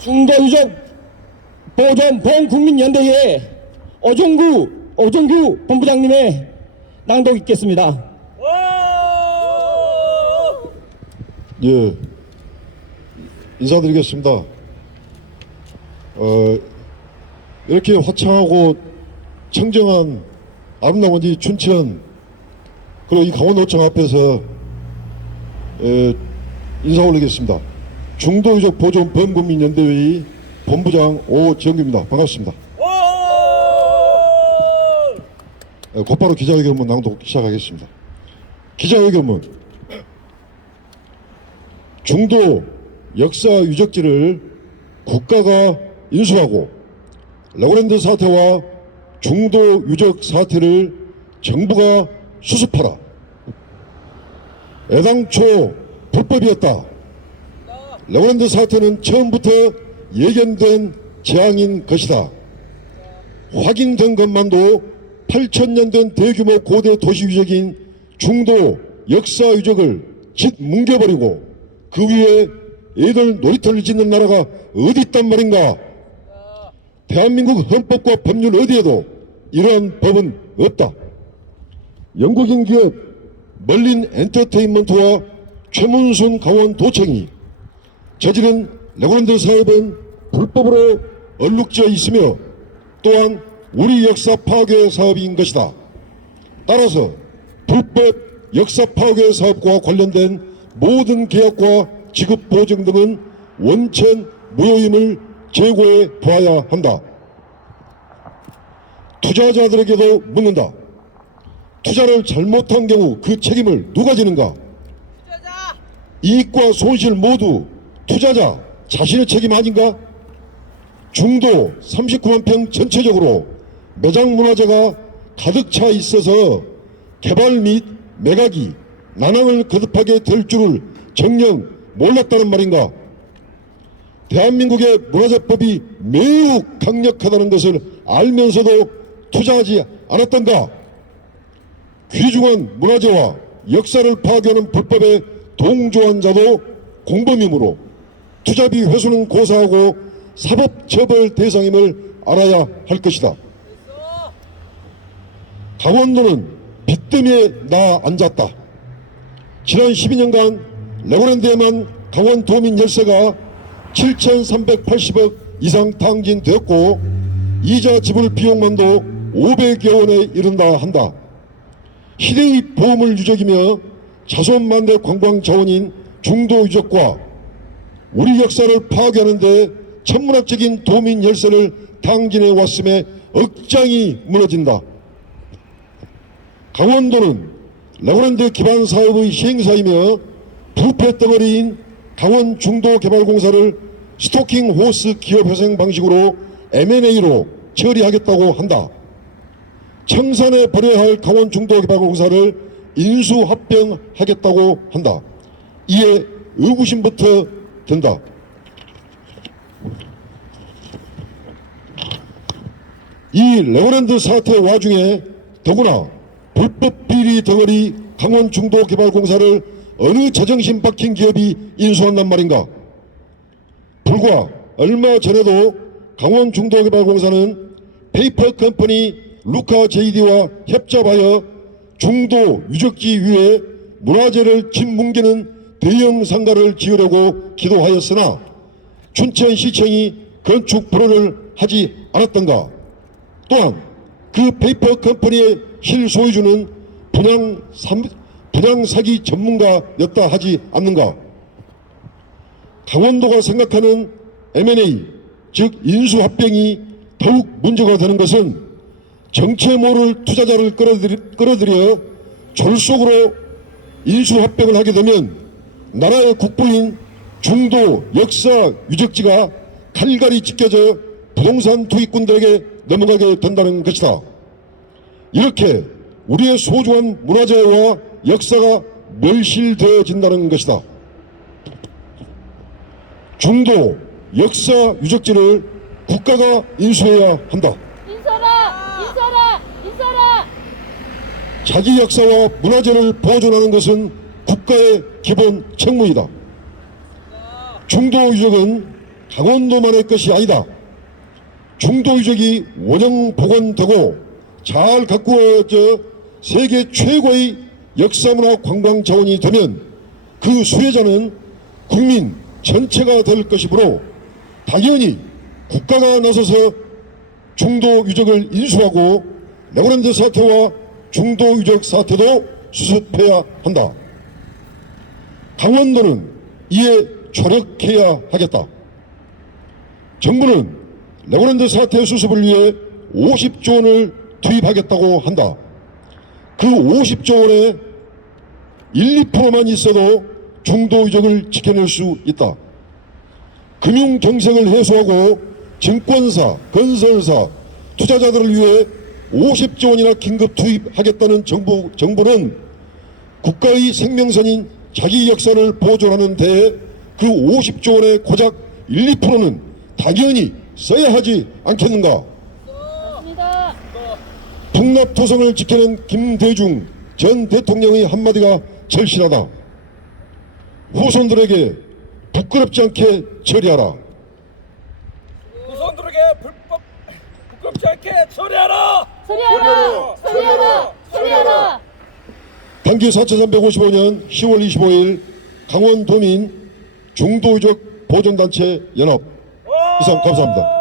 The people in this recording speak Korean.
중도유적 보존 봉국민연대회 어종구 어종규 본부장님의 낭독 있겠습니다. 예, 인사드리겠습니다. 어, 이렇게 화창하고 청정한 아름다운 이 춘천 그리고 이 강원도청 앞에서 에, 인사 올리겠습니다. 중도유적 보존 범국민연대회의 본부장 오정규입니다. 반갑습니다. 에, 곧바로 기자회견문 낭독 시작하겠습니다. 기자회견문 중도 역사 유적지를 국가가 인수하고 레고랜드 사태와 중도 유적 사태를 정부가 수습하라. 애당초 불법이었다. 레고랜드 사태는 처음부터 예견된 재앙인 것이다. 확인된 것만도 8천년 된 대규모 고대 도시 유적인 중도 역사 유적을 짓 뭉개버리고 그 위에 애들 놀이터를 짓는 나라가 어디 있단 말인가? 대한민국 헌법과 법률 어디에도 이러한 법은 없다. 영국인 기업 멀린 엔터테인먼트와 최문순 강원도청이 저지른 레고랜드 사업은 불법으로 얼룩져 있으며 또한 우리 역사 파괴 사업인 것이다. 따라서 불법 역사 파괴 사업과 관련된 모든 계약과 지급 보증 등은 원천 무효임을 제고해 보아야 한다. 투자자들에게도 묻는다. 투자를 잘못한 경우 그 책임을 누가 지는가? 이익과 손실 모두 투자자 자신의 책임 아닌가? 중도 39만 평 전체적으로 매장 문화재가 가득 차 있어서 개발 및 매각이 난항을 거듭하게 될 줄을 정녕 몰랐다는 말인가? 대한민국의 문화재법이 매우 강력하다는 것을 알면서도 투자하지 않았던가? 귀중한 문화재와 역사를 파괴하는 불법에 동조한 자도 공범이므로 투자비 회수는 고사하고 사법처벌 대상임을 알아야 할 것이다. 강원도는 빚더미에 나 앉았다. 지난 12년간 레고랜드에만 강원도민 열세가 7,380억 이상 탕진되었고 이자 지불 비용만도 500여 원에 이른다 한다. 시대의 보물 유적이며 자손만대 관광 자원인 중도 유적과 우리 역사를 파괴하는 데 천문학적인 도민 열세를 탕진해 왔음에 억장이 무너진다. 강원도는 레고랜드 기반 사업의 시행사이며 부패 덩어리인 강원 중도개발공사를 스토킹 호스 기업 회생 방식으로 M&A로 처리하겠다고 한다. 청산에 버려야 할 강원 중도개발공사를 인수합병하겠다고 한다. 이에 의구심부터 든다. 이 레고랜드 사태 와중에 더구나 불법 비리 덩어리 강원 중도개발공사를 어느 자정심 박힌 기업이 인수한단 말인가? 불과 얼마 전에도 강원 중도개발공사는 페이퍼 컴퍼니 루카 JD와 협잡하여 중도 유적지 위에 문화재를 짓뭉개는 대형 상가를 지으려고 기도하였으나 춘천시청이 건축 불허를 하지 않았던가? 또한 그 페이퍼 컴퍼니의 실소유주는 분양, 삼, 분양 사기 전문가였다 하지 않는가? 강원도가 생각하는 M&A, 즉 인수합병이 더욱 문제가 되는 것은 정체 모를 투자자를 끌어들이, 끌어들여 졸속으로 인수합병을 하게 되면 나라의 국부인 중도 역사 유적지가 칼갈이 찢겨져 부동산 투기꾼들에게 넘어가게 된다는 것이다. 이렇게 우리의 소중한 문화재와 역사가 멸실되어진다는 것이다. 중도 역사 유적지를 국가가 인수해야 한다. 인서라! 인서라! 인서라! 자기 역사와 문화재를 보존하는 것은 국가의 기본 책무이다. 중도 유적은 강원도만의 것이 아니다. 중도 유적이 원형 복원되고 잘 가꾸어져 세계 최고의 역사문화 관광 자원이 되면 그 수혜자는 국민 전체가 될 것이므로 당연히 국가가 나서서 중도 유적을 인수하고 레고랜드 사태와 중도 유적 사태도 수습해야 한다. 강원도는 이에 조력해야 하겠다. 정부는 레고랜드 사태 수습을 위해 50조 원을 투입하겠다고 한다. 그 50조 원에 1, 2%만 있어도 중도 유적을 지켜낼 수 있다. 금융 경쟁을 해소하고 증권사, 건설사, 투자자들을 위해 50조 원이나 긴급 투입하겠다는 정부, 정부는 국가의 생명선인 자기 역사를 보존하는 데에 그 50조 원의 고작 1, 2%는 당연히 써야 하지 않겠는가? 맞습니다. 풍납토성을 지켜낸 김대중 전 대통령의 한마디가 절실하다. 후손들에게 부끄럽지 않게 처리하라. 후손들에게 불법 부끄럽지 않게 처리하라. 처리하라! 처리하라! 처리하라! 단기 4355년 10월 25일 강원도민 중도유적 보존단체 연합 이상 감사합니다.